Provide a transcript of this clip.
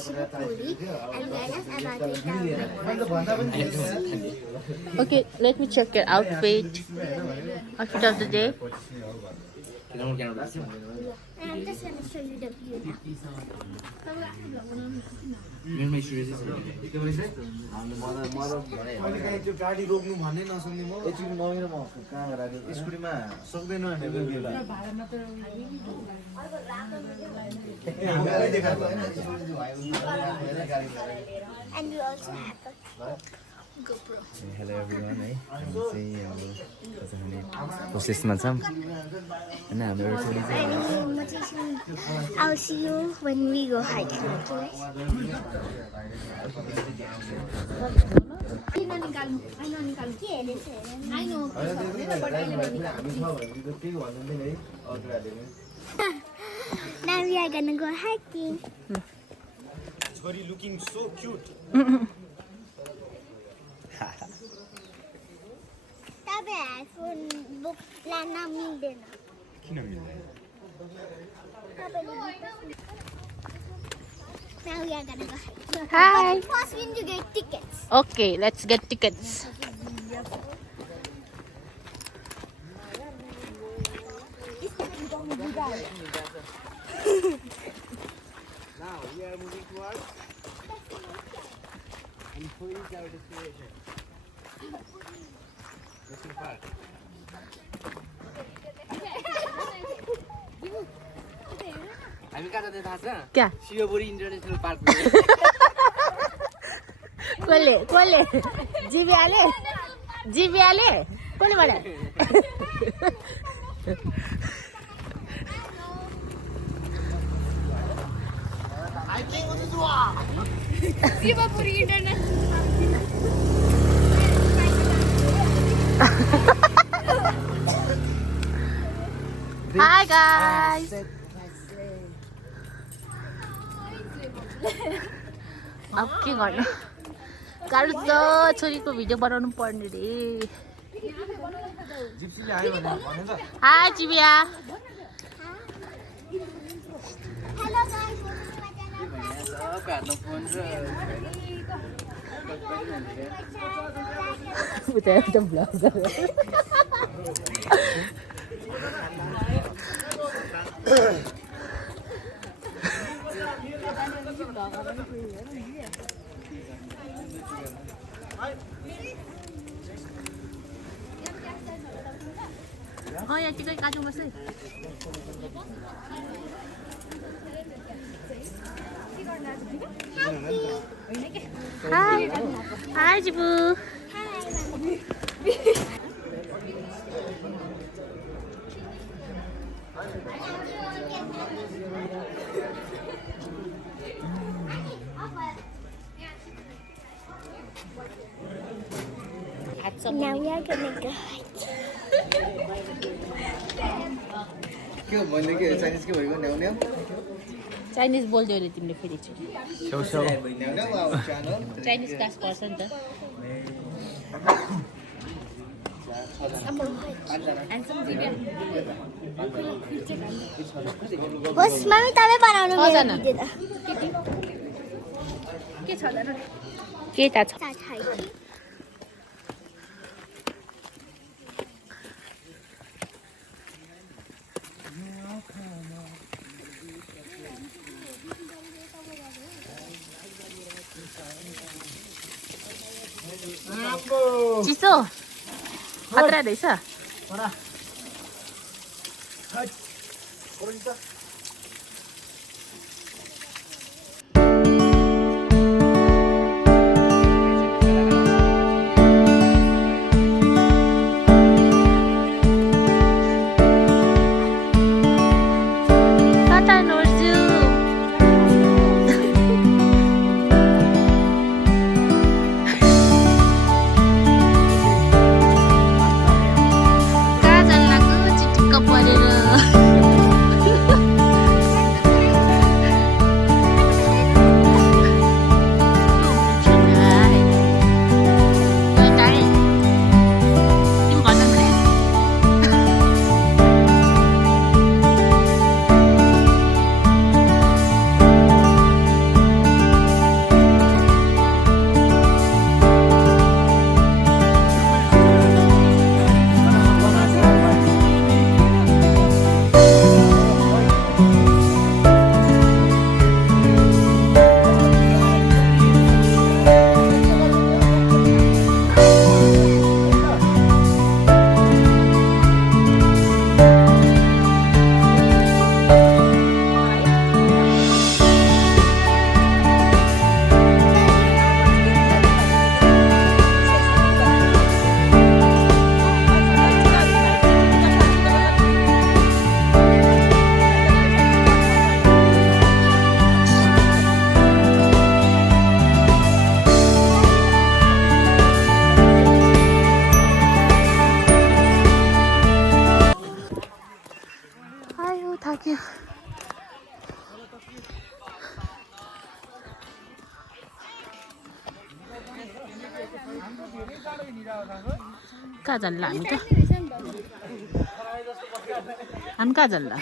Chipuri and tell us about it. Okay, let me check your outfit. Outfit of the day. I'm just going to show you the view now. त्यो गाडी रोक्नु भन्ने नसक्ने म एकचोटि नमिर म कहाँ गराले स्कुटीमा सक्दैन भने And we also have a GoPro. Hello everyone, है हामी चाहिँ अब प्रोसेसमा छौँ हैन हाम्रो छोरी चाहिँ I'll see you when we go hiking. Now we are gonna go hiking. छोरी लुकिङ सो क्यूट तपाईँ आइफोन बुक लान मिल्दैन किन मिल्दैन Now we are gonna go hiking. Hi. But first we need to get tickets. Okay, let's get tickets. Now we are moving towards and where is our destination? National Park. हामी कहाँ जाँदै थाहा छ क्या शिवपुरी इन्टरनेसनल पार्क कसले जिबियाले कसले भने Sivapuri International. Hi guys. अब के गर्नु गाह्रो छ छोरीको भिडियो बनाउनु पर्ने रे जिप्सीले आयो भने भनेछ हाय जिबिया Hello guys. काट्नु फोन र उता एकदम ब्लगर यहाँ टिकट काट्नु पर्छ हाय जिबु Now we are gonna go hiking. के हो भन्दै के चाइनिज के भइगयो न्याउ न्याउ चाइनिज बोल्दै अहिले तिमीले फेरि छेउ छेउ न्याउ न्याउ आउ च्यानल चाइनिज क्लास पर्छ नि त बस मम्मी तपाईँ बनाउनु मेरो कजना? भिडियो त के थाहा छ Start hiking. चिसो खतरा रहेछ टाटा नोर्जु कहाँ जानु लाग्यो चिटिक्क परेर आइसक्यो कहाँ जान्ला हामी त हामी कहाँ जान्ला